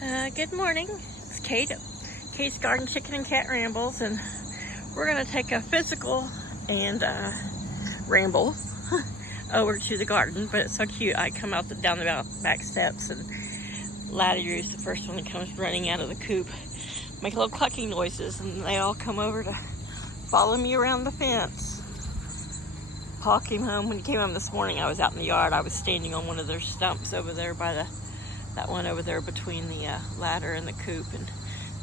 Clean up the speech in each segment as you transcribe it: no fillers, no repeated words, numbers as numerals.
Good morning. It's Kate. Kate's Garden Chicken and Cat Rambles, and we're gonna take a physical and ramble over to the garden. But it's so cute. I come out down the back steps, and Laddie is the first one that comes running out of the coop, make little clucking noises, and they all come over to follow me around the fence. Paul came home. When he came home this morning, I was out in the yard. I was standing on one of their stumps over there by that one over there between the ladder and the coop, and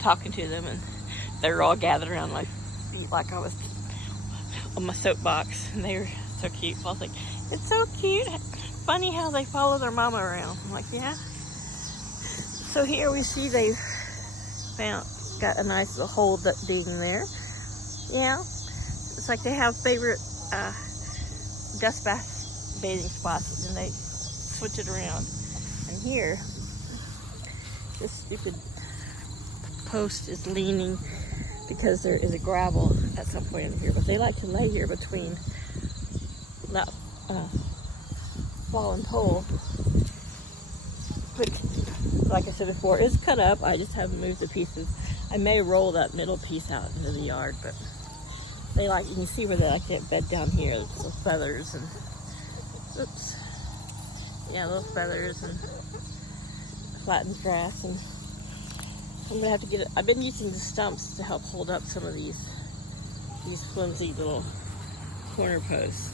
talking to them, and they were all gathered around my feet like I was on my soapbox, and they were so cute. I was like, it's so cute. Funny how they follow their mama around. I'm like, yeah. So here we see they've got a nice little hole digging there. Yeah. It's like they have favorite dust bath bathing spots, and they switch it around. And here, this stupid post is leaning because there is a gravel at some point in here, but they like to lay here between that fallen pole. But like I said before, it's cut up. I just haven't moved the pieces. I may roll that middle piece out into the yard, but they like, you can see where they like to bed down here. There's little feathers and, oops, yeah, little feathers and flattened grass. And I'm gonna have to get it. I've been using the stumps to help hold up some of these flimsy little corner posts,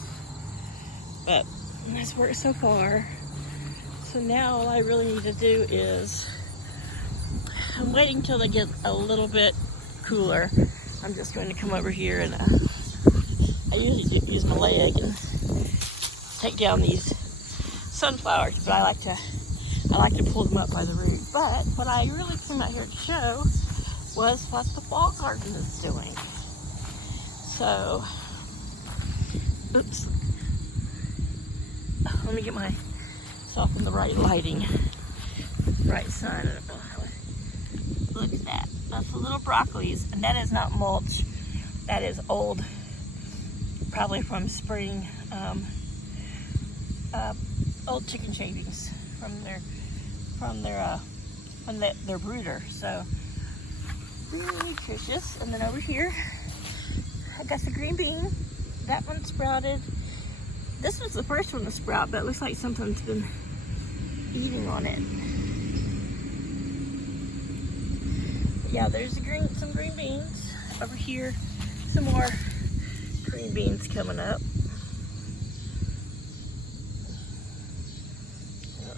but it's worked so far. So now all I really need to do is, I'm waiting till they get a little bit cooler. I'm just going to come over here, and I usually use my leg and take down these sunflowers, but I like to pull them up by the root. But what I really came out here to show was what the fall garden is doing. So, oops. Let me get myself in the right lighting, right sun. Look at that. That's the little broccolis, and that is not mulch. That is old, probably from spring, old chicken shavings from their brooder. So really nutritious. And then over here, I got the green bean. That one sprouted. This was the first one to sprout, but it looks like something's been eating on it. Yeah, there's some green beans. Over here, some more green beans coming up.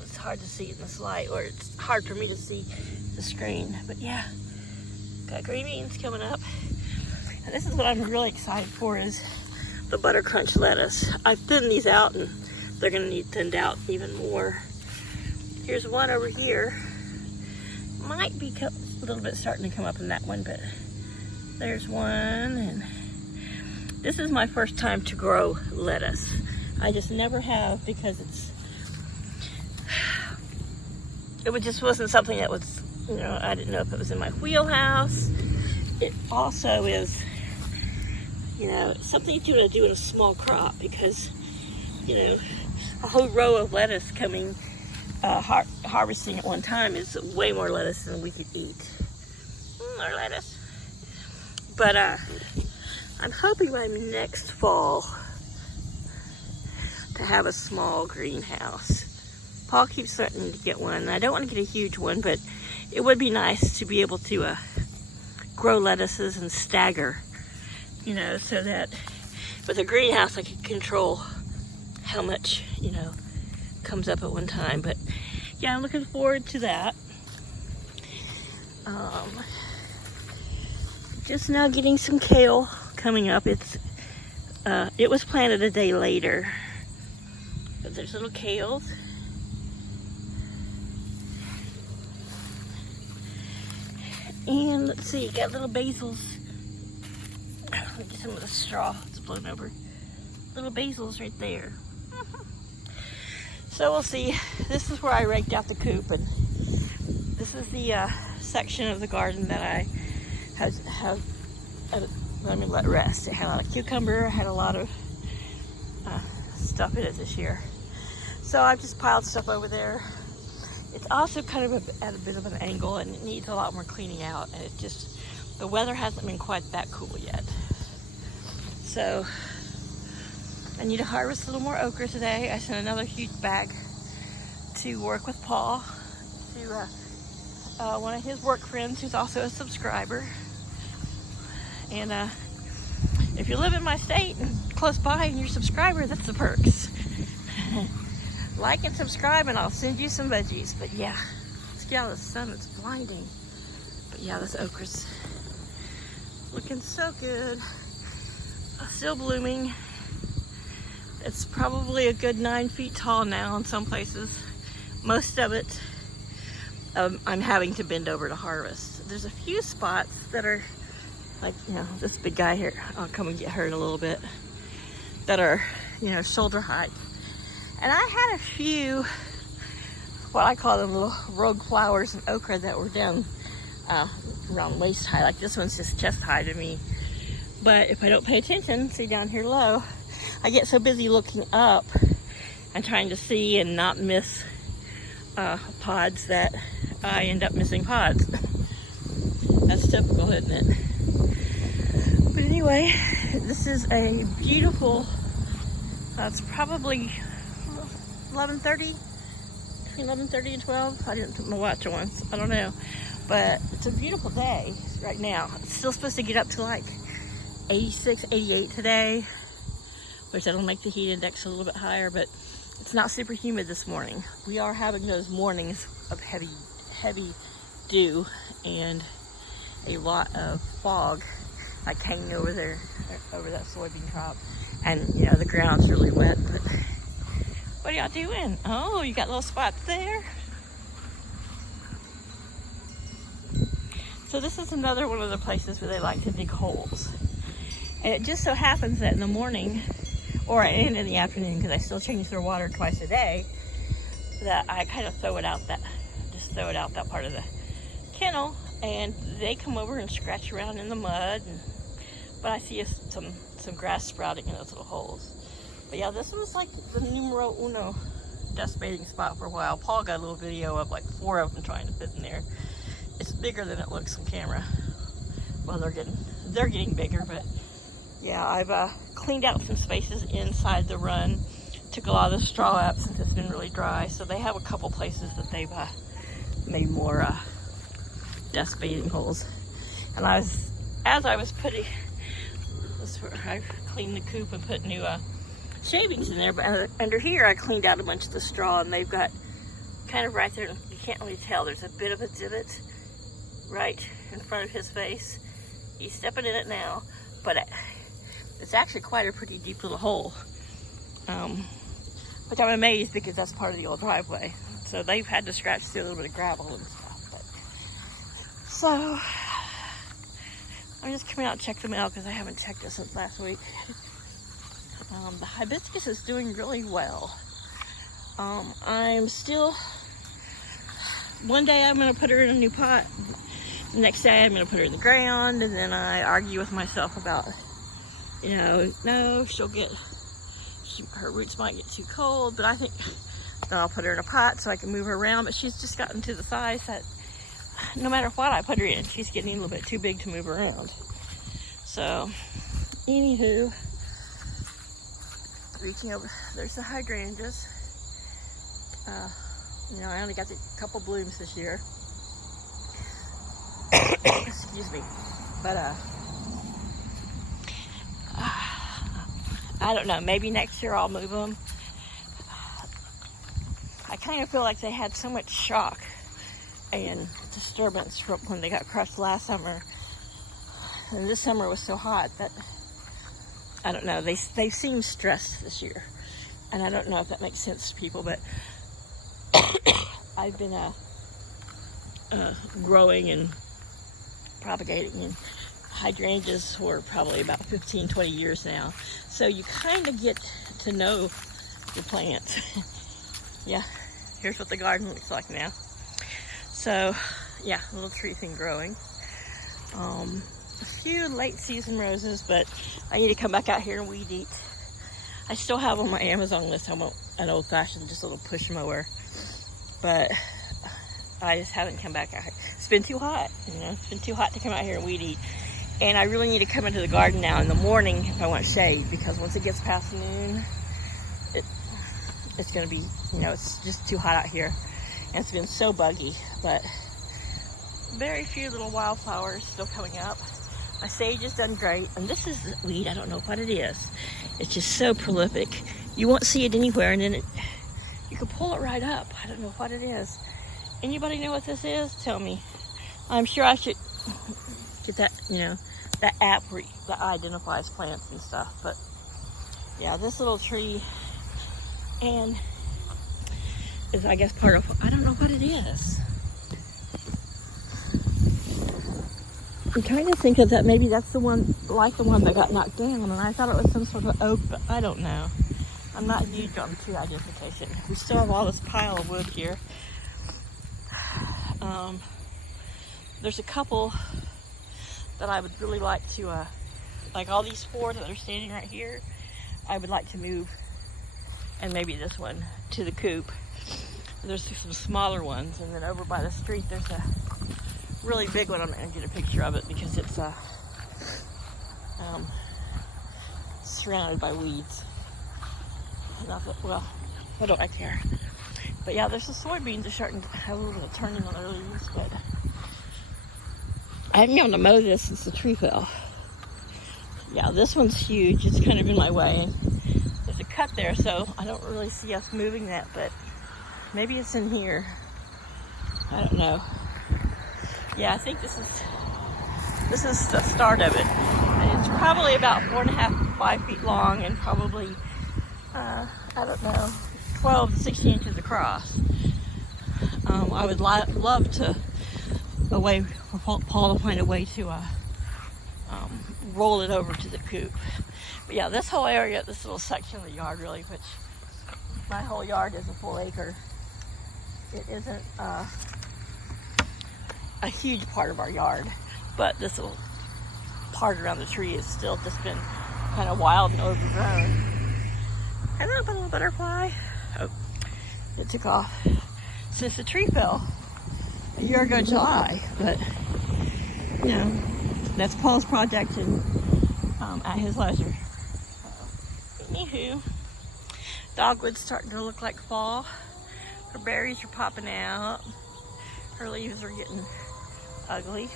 It's hard to see in this light, or it's hard for me to see the screen. But yeah, got green beans coming up. And this is what I'm really excited for, is the Buttercrunch lettuce. I've thinned these out, and they're gonna need thinned out even more. Here's one over here. Might be a little bit starting to come up in that one, but there's one. And this is my first time to grow lettuce. I just never have, because it just wasn't something that was, I didn't know if it was in my wheelhouse. It also is, something you want to do in a small crop, because, a whole row of lettuce coming, harvesting at one time is way more lettuce than we could eat. More lettuce. But I'm hoping by next fall to have a small greenhouse. Paul keeps threatening to get one. I don't want to get a huge one, but it would be nice to be able to grow lettuces and stagger, so that with a greenhouse I could control how much, comes up at one time. But yeah, I'm looking forward to that. Just now getting some kale coming up. It was planted a day later, but there's little kales. And let's see, got little basils. Let me get some of the straw that's blown over. Little basils right there. So we'll see. This is where I raked out the coop, and this is the section of the garden that I have let me let rest. It had a lot of cucumber, had a lot of stuff in it this year. So I've just piled stuff over there. It's also kind of at a bit of an angle, and it needs a lot more cleaning out. And it just, the weather hasn't been quite that cool yet. So I need to harvest a little more okra today. I sent another huge bag to work with Paul, to one of his work friends who's also a subscriber. And if you live in my state and close by and you're a subscriber, that's the perks. Like and subscribe and I'll send you some veggies. But yeah, let's get out of the sun, it's blinding. But yeah, this okra's looking so good. Still blooming. It's probably a good 9 feet tall now in some places. Most of it I'm having to bend over to harvest. There's a few spots that are like, you know, this big guy here, I'll come and get her in a little bit, that are, you know, shoulder height. And I had a few, what I call them little rogue flowers and okra that were down around waist high. Like this one's just chest high to me. But if I don't pay attention, see down here low, I get so busy looking up and trying to see and not miss pods that I end up missing pods. That's typical, isn't it? But anyway, this is a beautiful, it's probably 11:30, between 11:30 and 12. I didn't put my watch on, so I don't know. But it's a beautiful day right now. It's still supposed to get up to like 86, 88 today, which that'll make the heat index a little bit higher, but it's not super humid this morning. We are having those mornings of heavy dew and a lot of fog, like hanging over there, over that soybean crop. And you know, the ground's really wet, but what are y'all doing? Oh, you got little spots there. So this is another one of the places where they like to dig holes. And it just so happens that in the morning, and in the afternoon, because I still change their water twice a day, that I kind of throw it out that part of the kennel, and they come over and scratch around in the mud. But I see some grass sprouting in those little holes. But yeah, this was like the numero uno dust bathing spot for a while. Paul got a little video of like 4 of them trying to fit in there. It's bigger than it looks on camera. Well, they're getting bigger, but yeah, I've cleaned out some spaces inside the run. Took a lot of the straw out since it's been really dry. So they have a couple places that they've made more dust bathing holes. And as I was putting, I cleaned the coop and put new shavings in there, but under here I cleaned out a bunch of the straw, and they've got kind of right there, you can't really tell, there's a bit of a divot right in front of his face. He's stepping in it now, but it's actually quite a pretty deep little hole, which I'm amazed because that's part of the old driveway. So they've had to scratch through a little bit of gravel and stuff. But, so I'm just coming out to check the mail because I haven't checked it since last week. The hibiscus is doing really well. I'm still, one day I'm going to put her in a new pot. The next day I'm going to put her in the ground, and then I argue with myself about, you know, no, her roots might get too cold, but I think then I'll put her in a pot so I can move her around. But she's just gotten to the size that no matter what I put her in, she's getting a little bit too big to move around. So, anywho, reaching over, there's the hydrangeas. You know, I only got a couple blooms this year. Excuse me. But, I don't know, maybe next year I'll move them. I kind of feel like they had so much shock and disturbance from when they got crushed last summer. And this summer was so hot that, I don't know, they seem stressed this year. And I don't know if that makes sense to people, but I've been growing and propagating in hydrangeas for probably about 15, 20 years now. So you kind of get to know your plants. Yeah, here's what the garden looks like now. So, yeah, little tree thing growing. A few late season roses, but I need to come back out here and weed eat. I still have on my Amazon list, I want an old fashioned, just a little push mower. But I just haven't come back out here. It's been too hot, you know. It's been too hot to come out here and weed eat. And I really need to come into the garden now in the morning if I want shade, because once it gets past noon, it's going to be, you know, it's just too hot out here. And it's been so buggy, but very few little wildflowers still coming up. My sage has done great, and this is weed. I don't know what it is. It's just so prolific. You won't see it anywhere, and then you can pull it right up. I don't know what it is. Anybody know what this is? Tell me. I'm sure I should get that, you know, that app that identifies plants and stuff. But yeah, this little tree and is, I guess, part of, I don't know what it is. I'm trying to think of that. Maybe that's the one, like the one that got knocked down, and I thought it was some sort of oak, but I don't know. I'm not huge on tree identification. We still have all this pile of wood here. There's a couple that I would really like to, like all these 4 that are standing right here, I would like to move, and maybe this one, to the coop. There's some smaller ones, and then over by the street there's a really big one. I'm going to get a picture of it because it's surrounded by weeds. Well, what do I care? But yeah, there's the soybeans are starting to have a little bit of turning on their leaves, but I haven't been able to mow this since the tree fell. Yeah, this one's huge. It's kind of in my way. There's a cut there, so I don't really see us moving that, but maybe it's in here. I don't know. Yeah, I think this is the start of it. It's probably about 4.5, 5 feet long, and probably I don't know, 12 to 16 inches across. I would love to for Paul to find a way to roll it over to the coop. But yeah, this whole area, this little section of the yard, really, which my whole yard is a full acre. It isn't a huge part of our yard, but this little part around the tree is still just been kind of wild and overgrown. Hello, little butterfly. Oh, it took off since the tree fell a year ago July, but you know, that's Paul's project, and at his leisure. Anywho, dogwood's starting to look like fall. Her berries are popping out. Her leaves are getting ugly.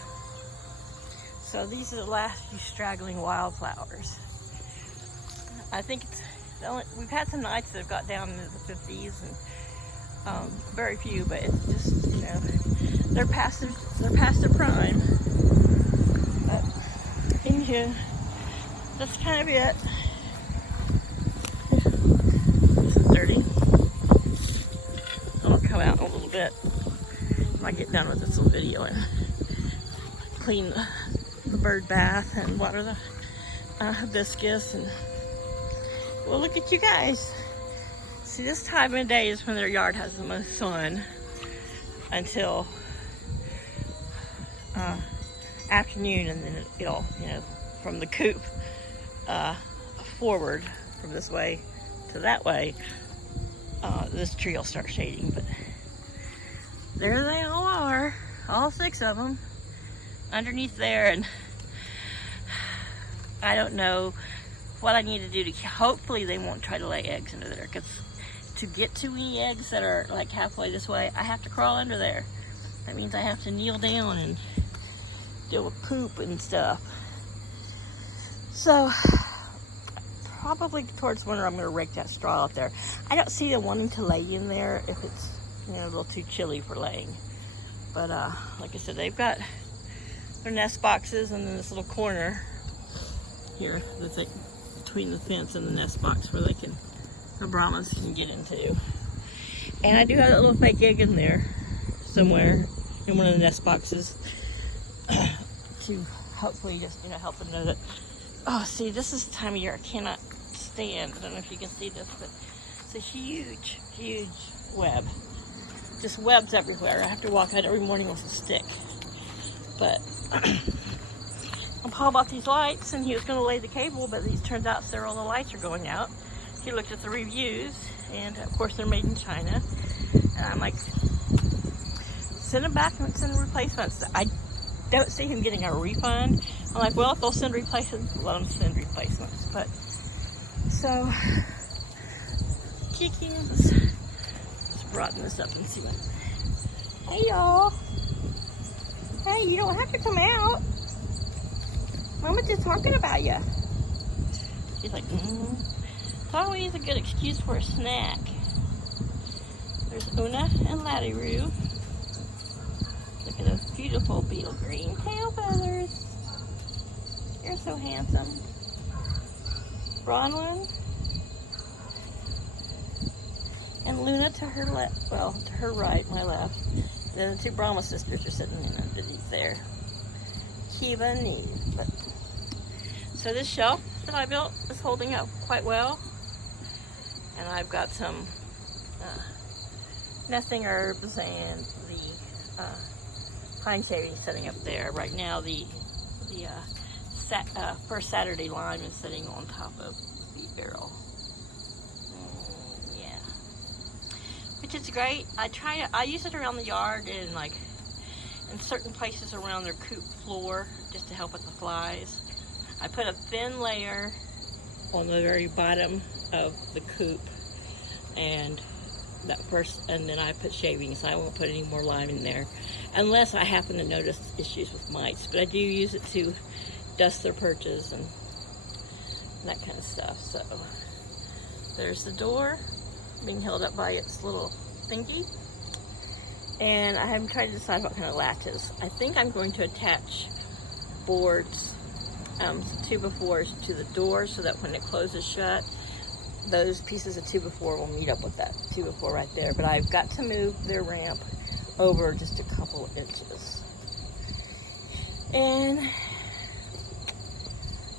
So these are the last few straggling wildflowers. I think it's we've had some nights that have got down into the 50s, and very few, but it's just, you know, they're past their prime. But anywho, that's kind of it. This is dirty. I'll come out in a little bit when I get done with this little video and clean the bird bath and water the hibiscus. And well, look at you guys. See, this time of day is when their yard has the most sun until afternoon, and then it'll, you know, from the coop forward, from this way to that way, this tree will start shading. But there they all are, all 6 of them underneath there, and I don't know what I need to do to, hopefully they won't try to lay eggs under there, because to get to any eggs that are like halfway this way, I have to crawl under there. That means I have to kneel down and deal with poop and stuff. So probably towards winter I'm going to rake that straw out there. I don't see them wanting to lay in there if it's, you know, a little too chilly for laying. But like I said, they've got their nest boxes, and then this little corner here that's like between the fence and the nest box where the Brahmas can get into. And I do have that little fake egg in there somewhere in one of the nest boxes to hopefully just, you know, help them know that, oh, see, this is the time of year I cannot stand. I don't know if you can see this, but it's a huge, huge web. Just webs everywhere. I have to walk out every morning with a stick. But Paul bought these lights, and he was going to lay the cable, but these turns out several of the lights are going out. He looked at the reviews, and of course they're made in China. And I'm like, send them back and send replacements. I don't see him getting a refund. I'm like, well, if they'll send replacements, let them send replacements. But, so, chickens. Let's broaden this up and see what. Hey, y'all. Hey, you don't have to come out. Mama's just talking about you. She's like, It's always a good excuse for a snack. There's Una and Laddie-Roo. Look at those beautiful beetle green tail feathers. You're so handsome. Bronwyn. And Luna to her left, well, to her right, my left. Then the two Brahma sisters are sitting in underneath there. Kiva and Neve. But, so this shelf that I built is holding up quite well. And I've got some nesting herbs and the pine shavings sitting up there. Right now the first Saturday lime is sitting on top of the barrel. Yeah. Which is great. I use it around the yard and like in certain places around their coop floor just to help with the flies. I put a thin layer on the very bottom of the coop and then I put shavings. I won't put any more lime in there unless I happen to notice issues with mites, but I do use it to dust their perches and that kind of stuff. So there's the door being held up by its little thingy, and I'm trying to decide what kind of latches. I think I'm going to attach boards, 2x4s to the door so that when it closes shut, those pieces of 2x4 will meet up with that 2x4 right there. But I've got to move their ramp over just a couple of inches. And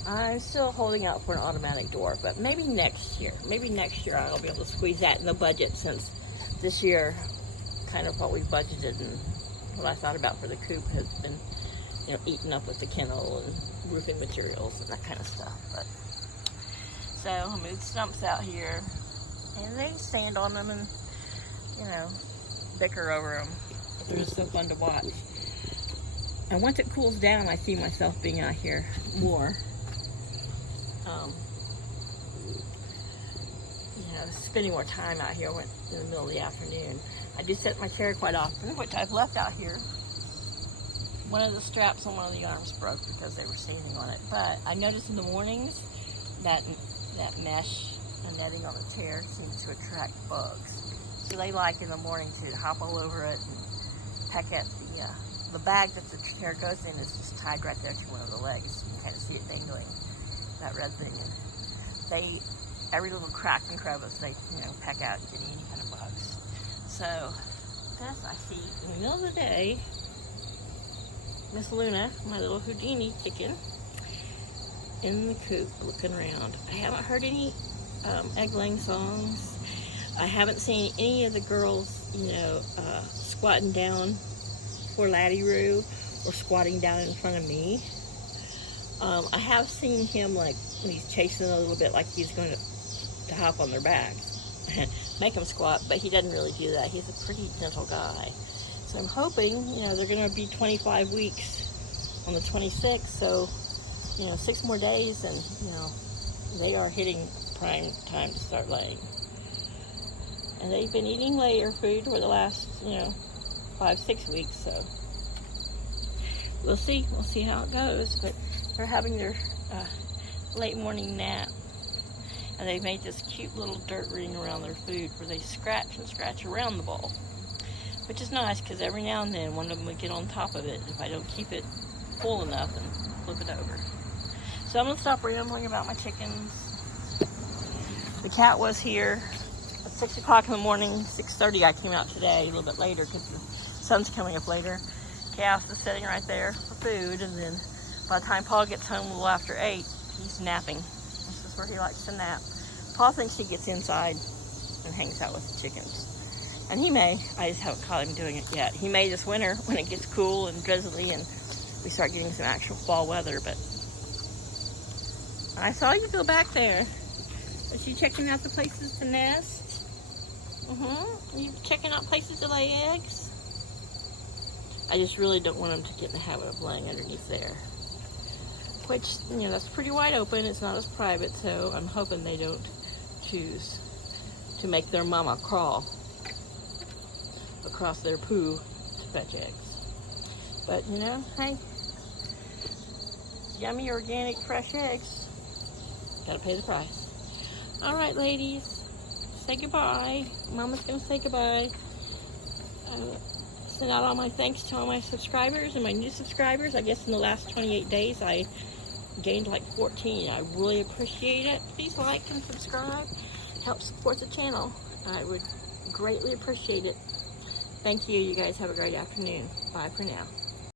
I'm still holding out for an automatic door, but maybe next year. Maybe next year I'll be able to squeeze that in the budget, since this year kind of what we budgeted and what I thought about for the coop has been, eaten up with the kennel and roofing materials and that kind of stuff. But so I moved stumps out here, and they stand on them and, bicker over them. They're just so fun to watch. And once it cools down, I see myself being out here more. Spending more time out here in the middle of the afternoon. I do set my chair quite often, which I've left out here. One of the straps on one of the arms broke because they were standing on it. But I noticed in the mornings that mesh and netting on the chair seems to attract bugs. So they like in the morning to hop all over it and peck at the bag that the chair goes in is just tied right there to one of the legs. You can kind of see it dangling, that red thing. And every little crack and crevice, they peck out and get any kind of bugs. So this I see in the middle of the day, Miss Luna, my little Houdini chicken, in the coop looking around. I haven't heard any egg-laying songs. I haven't seen any of the girls, squatting down for Laddie-Roo or squatting down in front of me. I have seen him, like, when he's chasing a little bit, like he's going to hop on their backs, make them squat, but he doesn't really do that. He's a pretty gentle guy. So I'm hoping, they're going to be 25 weeks on the 26th, so 6 more days, and they are hitting prime time to start laying. And they've been eating layer food for the last 5-6 weeks, so we'll see how it goes. But they're having their late morning nap, and they've made this cute little dirt ring around their food where they scratch around the bowl, which is nice because every now and then one of them would get on top of it if I don't keep it full enough and flip it over. So I'm going to stop rambling about my chickens. The cat was here at 6 o'clock in the morning. 6:30 I came out today, a little bit later because the sun's coming up later. Chaos is sitting right there for food, and then by the time Paul gets home a little after 8, he's napping. This is where he likes to nap. Paul thinks he gets inside and hangs out with the chickens. And he may, I just haven't caught him doing it yet. He may this winter when it gets cool and drizzly and we start getting some actual fall weather, but I saw you go back there. Is you checking out the places to nest? You checking out places to lay eggs? I just really don't want them to get in the habit of laying underneath there. Which, you know, that's pretty wide open. It's not as private, so I'm hoping they don't choose to make their mama crawl across their poo to fetch eggs. But, you know, hey, yummy, organic, fresh eggs. Gotta pay the price. All right, ladies, say goodbye. Mama's gonna say goodbye. Send out all my thanks to all my subscribers and my new subscribers. I guess in the last 28 days, I gained like 14. I really appreciate it. Please like and subscribe. Help support the channel. I would greatly appreciate it. Thank you. You guys have a great afternoon. Bye for now.